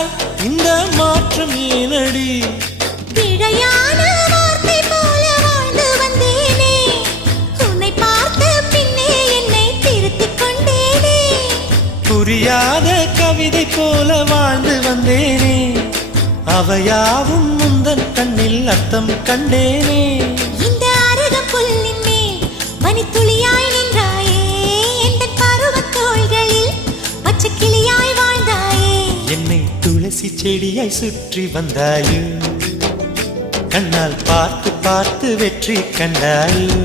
ஆனால் இந்த மாற்றம் ஏனடி? பிழையான வார்த்தை போல வாழ்ந்து வந்தேனே, உன்னை பார்த்த பின்னே என்னை திருத்திக் கொண்டேனே. புரியாத கவிதை போல வாழ்ந்து வந்தேனே, அவையாவும் முந்தன் கண்ணில் அர்த்தம் கண்டேனே. இந்த அருகம் புல்லின் மேல் மணித்துளியாய் நின்றாயே, எந்த பருவத் தோள்களில் பச்சை கிளியாய் வாழ்ந்தாயே. என்னை துளசி செடியாய் சுற்றி வந்தாயோ, கண்ணால் பார்த்து பார்த்து வெற்றி கண்டாயோ.